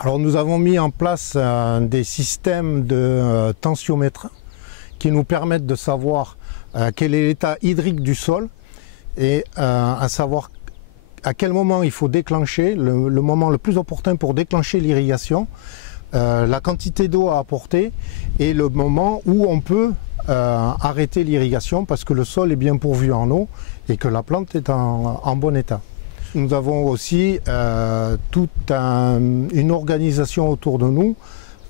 Alors nous avons mis en place des systèmes de tensiomètre qui nous permettent de savoir quel est l'état hydrique du sol et à savoir à quel moment il faut déclencher, le moment le plus opportun pour déclencher l'irrigation, la quantité d'eau à apporter et le moment où on peut arrêter l'irrigation parce que le sol est bien pourvu en eau et que la plante est en bon état. Nous avons aussi toute une organisation autour de nous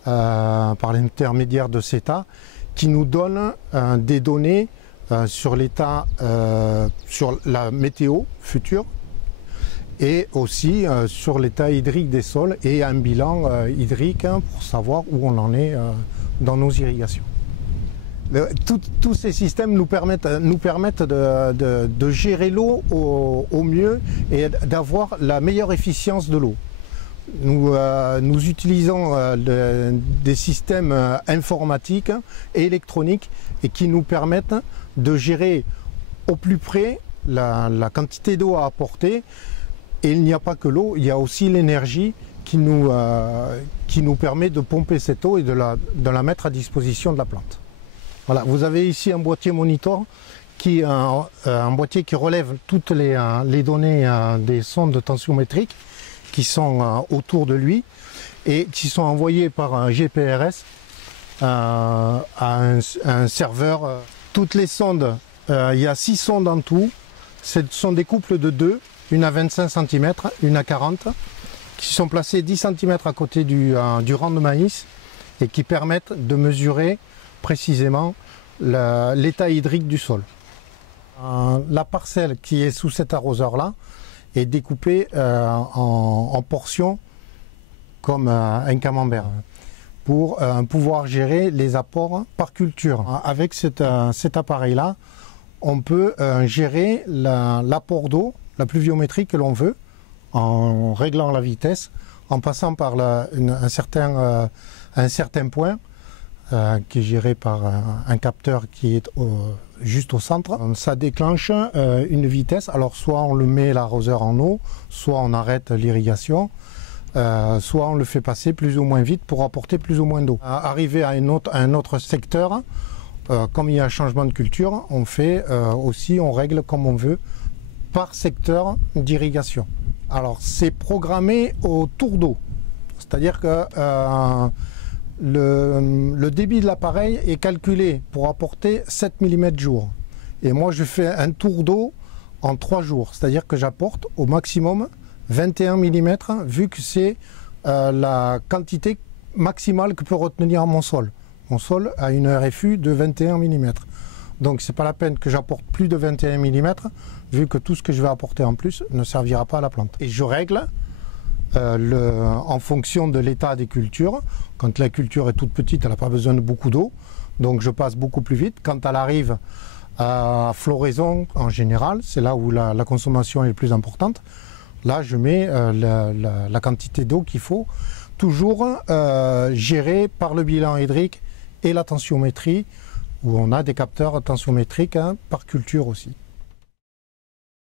par l'intermédiaire de CETA qui nous donne des données sur l'état, sur la météo future et aussi sur l'état hydrique des sols et un bilan hydrique pour savoir où on en est dans nos irrigations. Tous ces systèmes nous permettent de gérer l'eau au mieux et d'avoir la meilleure efficience de l'eau. Nous utilisons des systèmes informatiques et électroniques et qui nous permettent de gérer au plus près la quantité d'eau à apporter. Et il n'y a pas que l'eau, il y a aussi l'énergie qui nous permet de pomper cette eau et de la mettre à disposition de la plante. Voilà, vous avez ici un boîtier monitor qui est un boîtier qui relève toutes les données des sondes tensiométriques qui sont autour de lui et qui sont envoyées par un GPRS à un serveur. Toutes les sondes, il y a 6 sondes en tout, ce sont des couples de 2, une à 25 cm, une à 40, qui sont placées 10 cm à côté du rang de maïs et qui permettent de mesurer précisément l'état hydrique du sol. La parcelle qui est sous cet arroseur-là est découpée en portions comme un camembert pour pouvoir gérer les apports par culture. Avec cet appareil-là, on peut gérer l'apport d'eau, la pluviométrie que l'on veut, en réglant la vitesse, en passant par un certain point qui est géré par un capteur qui est juste au centre. Ça déclenche une vitesse, alors soit on le met l'arroseur en eau, soit on arrête l'irrigation, soit on le fait passer plus ou moins vite pour apporter plus ou moins d'eau. Arrivé à un autre secteur, comme il y a un changement de culture, on fait aussi, on règle comme on veut par secteur d'irrigation. Alors c'est programmé au tour d'eau, c'est-à-dire que le débit de l'appareil est calculé pour apporter 7 mm jour. Et moi je fais un tour d'eau en 3 jours, c'est-à-dire que j'apporte au maximum 21 mm vu que c'est la quantité maximale que peut retenir mon sol. Mon sol a une RFU de 21 mm. Donc c'est pas la peine que j'apporte plus de 21 mm vu que tout ce que je vais apporter en plus ne servira pas à la plante. Et je règle en fonction de l'état des cultures. Quand la culture est toute petite, elle n'a pas besoin de beaucoup d'eau, donc je passe beaucoup plus vite. Quand elle arrive à floraison, en général, c'est là où la consommation est le plus importante. Là, je mets la quantité d'eau qu'il faut, toujours gérée par le bilan hydrique et la tensiométrie, où on a des capteurs tensiométriques par culture aussi.